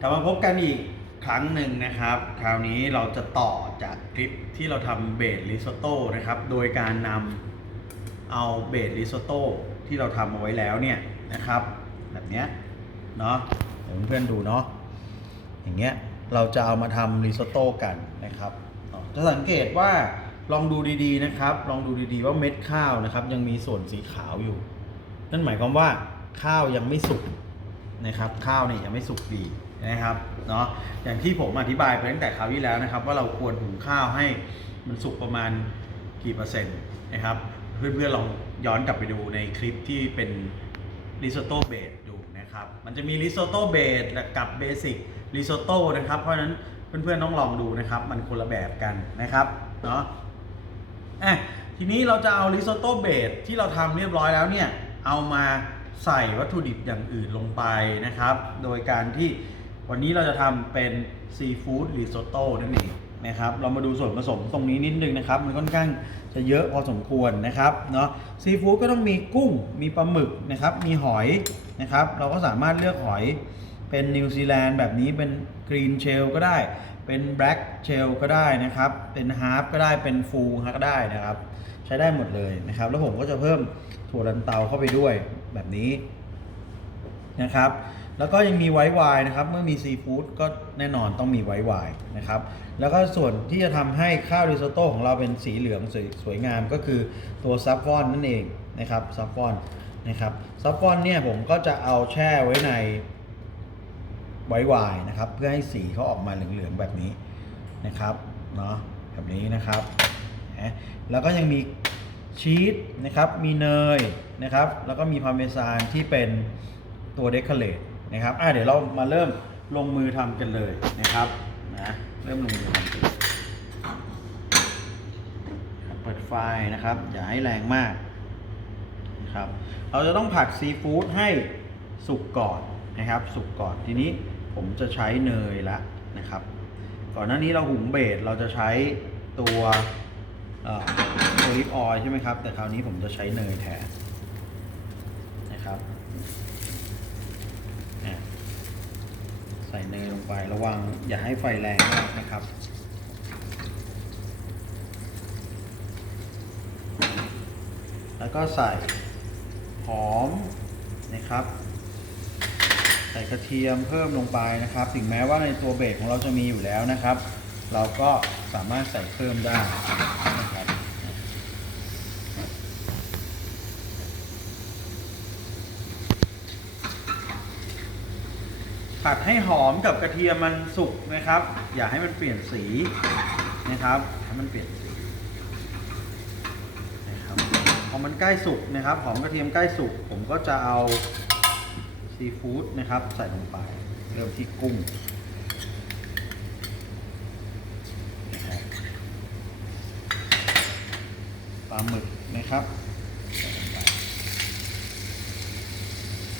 กลับมาพบกันอีกครั้งหนึ่งนะครับ คราวนี้เราจะต่อจากคลิปที่เราทำเบสริซอตโต้นะครับ โดยการนำเอาเบสริซอตโต้ที่เราทำเอาไว้แล้วเนี่ยนะครับ แบบเนี้ยเนาะเดี๋ยวเพื่อนๆดูเนาะอย่างเงี้ยเราจะเอามาทำริซอตโต้กันนะครับจะสังเกตว่าลองดูดีๆนะครับ ลองดูดีๆว่าเม็ดข้าวนะครับ ยังมีส่วนสีขาวอยู่ นั่นหมายความว่าข้าวยังไม่สุกนะครับ ข้าวเนี่ยยังไม่สุกดี นะครับเนาะอย่างที่ผมอธิบายไปตั้งแต่คราวที่แล้วนะครับ ว่าเราควรหุงข้าวให้มันสุกประมาณกี่เปอร์เซ็นต์นะครับ เพื่อนๆลองย้อนกลับไปดูในคลิปที่เป็นริซโต้เบสดูนะครับ มันจะมีริซโต้เบสกับเบสิกริซโต้นะครับ เพราะฉะนั้นเพื่อนๆต้องลองดูนะครับ มันคนละแบบกันนะครับเนาะอะทีนี้เราจะเอาริซโต้เบสที่เราทำเรียบร้อยแล้วเนี่ยเอามาใส่วัตถุดิบอย่างอื่นลงไปนะครับ โดยการที่ วันนี้เราจะทำเป็นซีฟู้ดริซอตโต้นั่นเองนะครับ เรามาดูส่วนผสมตรงนี้นิดนึงนะครับ มันค่อนข้างจะเยอะพอสมควรนะครับเนาะซีฟู้ดก็ต้องมีกุ้งมีปลาหมึกนะครับ มีหอยนะครับ เราก็สามารถเลือกหอยเป็นนิวซีแลนด์แบบนี้เป็นกรีนเชลก็ได้ เป็นแบล็กเชลก็ได้นะครับ เป็นฮาร์ฟก็ได้เป็นฟูลก็ได้นะครับ ใช้ได้หมดเลยนะครับ แล้วผมก็จะเพิ่มถั่วลันเตาเข้าไปด้วยแบบนี้นะครับ แล้วก็ยังมีไวท์ไวน์นะครับ เมื่อมีซีฟู้ดก็แน่นอนต้องมีไวท์ไวน์นะครับ แล้วก็ส่วนที่จะทำให้ข้าวริซอตโต้ของเราเป็นสีเหลืองสวยสวยงามก็คือตัวซัฟฟอนนั่นเองนะครับซัฟฟอนนะครับซัฟฟอนเนี่ยผมก็จะเอาแช่ไว้ในไว้วายนะครับ เพื่อให้สีเขาออกมาเหลืองๆแบบนี้นะครับเนาะแบบนี้นะครับ แล้วก็ยังมีชีสนะครับ มีเนยนะครับ แล้วก็มีพาร์เมซานที่เป็นตัวเดคอเรท นะครับอะเดี๋ยวเรามาเริ่มลงมือทำกันเลยนะครับนะเริ่มลงมือทำกันเลยครับเปิดไฟนะครับ อย่าให้แรงมากนะครับเราจะต้องผัดซีฟู้ดให้สุกก่อนนะครับ สุกก่อนทีนี้ผมจะใช้เนยละนะครับ ก่อนหน้านี้เราหุงเบสเราจะใช้ตัวโอลิฟออยล์ใช่ไหมครับ แต่คราวนี้ผมจะใช้เนยแทนนะครับอะใส่เนยลงไประวังอย่าให้ไฟแรงมากนะครับ แล้วก็ใส่หอมนะครับ ใส่กระเทียมเพิ่มลงไปนะครับ ถึงแม้ว่าในตัวเบสของเราจะมีอยู่แล้วนะครับ เราก็สามารถใส่เพิ่มได้นะครับ ผัดให้หอมกับกระเทียมมันสุกนะครับ อย่าให้มันเปลี่ยนสีนะครับให้มันเปลี่ยนสีนะครับพอมันใกล้สุกนะครับ หอมกระเทียมใกล้สุก ผมก็จะเอาซีฟู้ดนะครับ ใส่ลงไปเริ่มที่กุ้งปลาหมึกนะครับ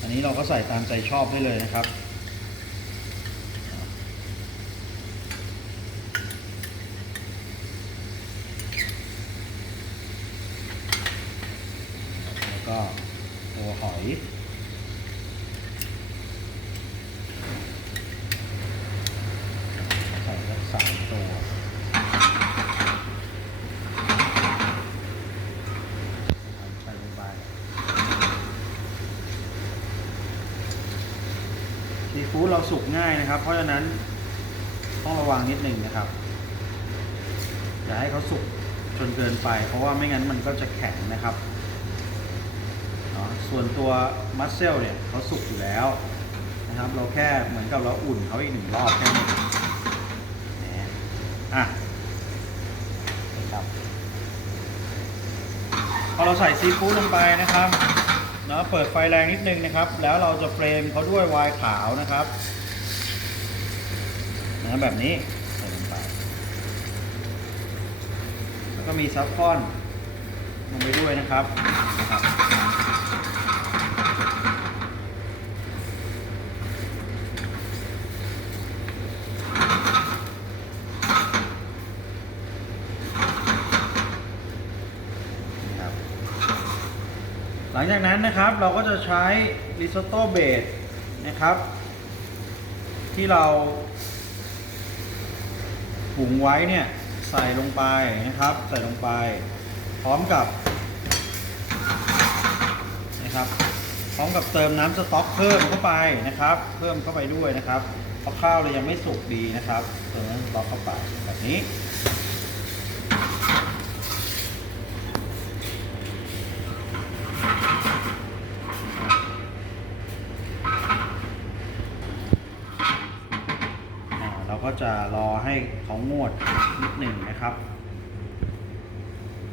อันนี้เราก็ใส่ตามใจชอบได้เลยนะครับ ก็ตัวหอยใส่สักสามตัว ใส่ลงไปซีฟู้ดเราสุกง่ายนะครับ เพราะฉะนั้นต้องระวังนิดหนึ่งนะครับ อย่าให้เขาสุกจนเกินไป เพราะว่าไม่งั้นมันก็จะแข็งนะครับ ส่วนตัวมัสเซลเนี่ยเขาสุกอยู่แล้วนะครับ เราแค่เหมือนกับเราอุ่นเขาอีกหนึ่งรอบแค่นี้นเองนะอะนะครับพอเราใส่ซีฟู้ดลงไปนะครับเนาะเปิดไฟแรงนิดนึงนะครับ แล้วเราจะเฟรมเขาด้วยวน์ขาวนะครับนะแบบนี้ใส่ลงไป แล้วก็มีซัฟฟอนลงไปด้วยนะครับ หลังจากนั้นนะครับเราก็จะใช้ริซอตโต้เบสนะครับ ที่เราปุงไว้เนี่ยใส่ลงไปนะครับ ใส่ลงไป พร้อมกับนะครับพร้อมกับเติมน้ำสต๊อกเพิ่มเข้าไปนะครับ เพิ่มเข้าไปด้วยนะครับเพราะข้าวเรายังไม่สุกดีนะครับเติมน้ำสต๊อกเข้าไปแบบนี้ อ่าเราก็จะร อให้เขางวดนิดหนึ่งนะครับ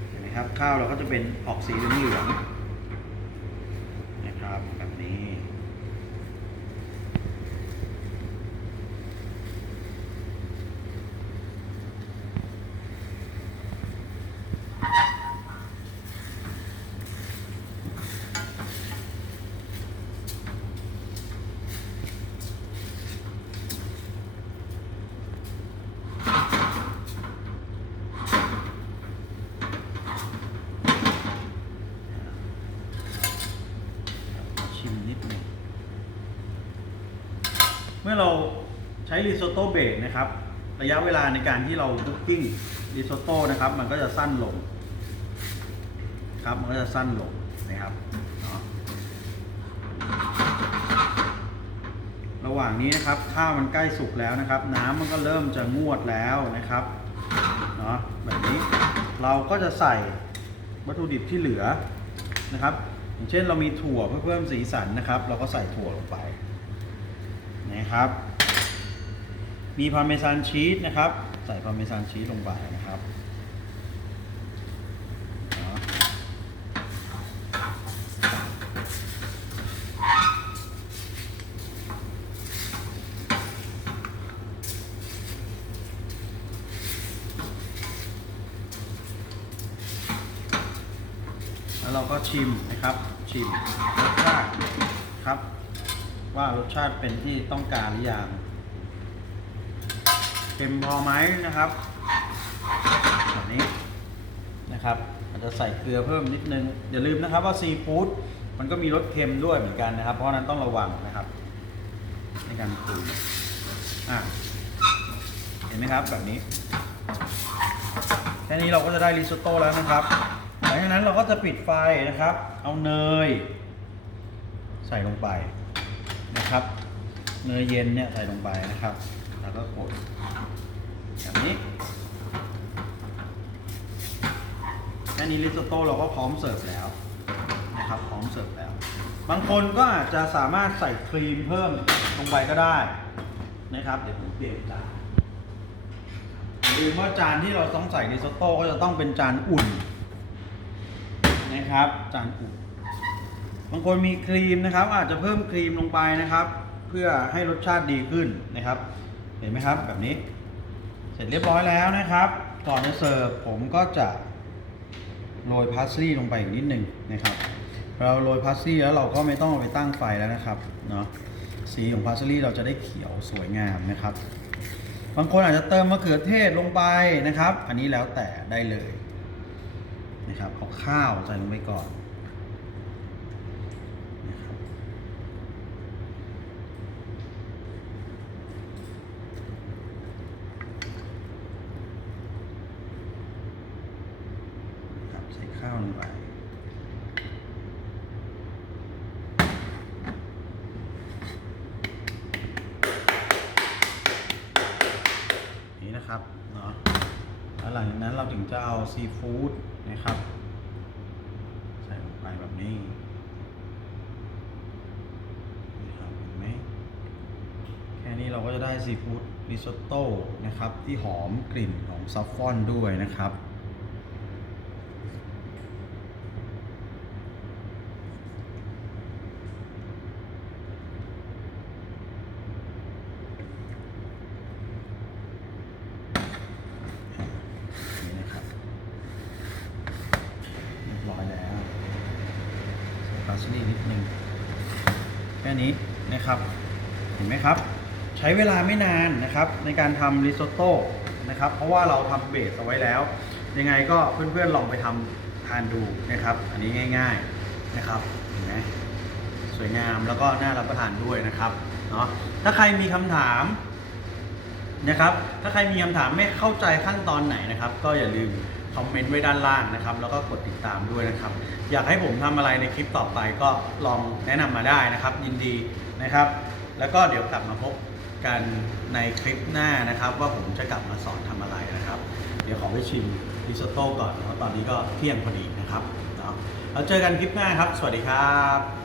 เห็นไหมครับข้าวเราก็จะเป็นออกสีเหลืองๆนะครับแบบนี้ ชิม นิดหนึ่งเมื่อเราใช้ริซโต้เบรกนะครับ ระยะเวลาในการที่เราคุกกิ้งริซโต้นะครับ มันก็จะสั้นลงครับมันก็จะสั้นลงนะครับระหว่างนี้นะครับข้าวมันใกล้สุกแล้วนะครับ น้ำมันก็เริ่มจะงวดแล้วนะครับเนาะแบบนี้เราก็จะใส่วัตถุดิบที่เหลือนะครับ อย่างเช่นเรามีถั่วเพื่อเพิ่มสีสันนะครับ เราก็ใส่ถั่วลงไปนะครับ มีพาร์เมซานชีสนะครับ ใส่พาร์เมซานชีสลงไปนะครับเนาะแล้วเรา ก็ชิมนะครับ ชิมรสชาติครับ ว่ารสชาติเป็นที่ต้องการหรือยังเค็มพอไหมนะครับแบบนี้นะครับอาจจะใส่เกลือเพิ่มนิดนึง อย่าลืมนะครับว่าซีฟู้ดมันก็มีรสเค็มด้วยเหมือนกันนะครับ เพราะนั้นต้องระวังนะครับ ในการปรุงอะเห็นไหมครับแบบนี้แค่นี้เราก็จะได้ริซอตโต้แล้วนะครับ ลังจากนั้นเราก็จะปิดไฟนะครับ เอาเนย ใส่ลงไปนะครับ เนยเย็นเนี่ยใส่ลงไปนะครับ แล้วก็กดแบบนี้แค่นี้ริซอตโต้เราก็พร้อมเสิร์ฟแล้วนะครับ พร้อมเสิร์ฟแล้ว บางคนก็อาจจะสามารถใส่ครีมเพิ่มลงไปก็ได้นะครับ เดี๋ยวผมเปลี่ยนจานอย่าลืมว่าจานที่เราต้องใส่ริซอตโต้ก็จะต้องเป็นจานอุ่น นะครับจานอุ่นบางคนมีครีมนะครับ อาจจะเพิ่มครีมลงไปนะครับ เพื่อให้รสชาติดีขึ้นนะครับ เห็นไหมครับแบบนี้ เสร็จเรียบร้อยแล้วนะครับ ก่อนจะเสิร์ฟผมก็จะโรยพาสลีย์ลงไปอีกนิดนึงนะครับ เราโรยพาสลีย์แล้วเราก็ไม่ต้องเอาไปตั้งไฟแล้วนะครับเนาะสีของพาสลีย์เราจะได้เขียวสวยงามนะครับ บางคนอาจจะเติมมะเขือเทศลงไปนะครับ อันนี้แล้วแต่ได้เลย นะครับเอาข้าวใส่ลงไปก่อนนะครับใส่ข้าวลงไปนี่นะครับเนาะแล้วหลังจากนั้นเราถึงจะเอาซีฟู้ด นะครับ ใส่ลงไปแบบนี้นะครับเห็นไหมแค่นี้เราก็จะได้ซีฟู้ดริซอตโต้นะครับ ที่หอมกลิ่นของซัฟฟอนด้วยนะครับ นี่นะครับ เรียบร้อยแล้วใส่ปลาสลีนิดนึงแค่ นี้นะครับ เห็นไหมครับ ใช้เวลาไม่นานนะครับในการทำริซอตโต้นะครับ เพราะว่าเราทำเบสเอาไว้แล้ว ยังไงก็เพื่อนๆลองไปทำทานดูนะครับ อันนี้ง่ายๆนะครับ เห็นไหมสวยงามแล้วก็น่ารับประทานด้วยนะครับเนาะถ้าใครมีคำถามนะครับ ถ้าใครมีคำถามไม่เข้าใจขั้นตอนไหนนะครับ ก็อย่าลืม คอมเมนต์ไว้ด้านล่างนะครับ แล้วก็กดติดตามด้วยนะครับ อยากให้ผมทำอะไรในคลิปต่อไปก็ลองแนะนำมาได้นะครับ ยินดีนะครับ แล้วก็เดี๋ยวกลับมาพบกันในคลิปหน้านะครับ ว่าผมจะกลับมาสอนทำอะไรนะครับ เดี๋ยวขอไปชิมริซอตโต้ก่อนเพราะตอนนี้ก็เที่ยงพอดีนะครับเนาะแล้วเจอกันคลิปหน้าครับ สวัสดีครับ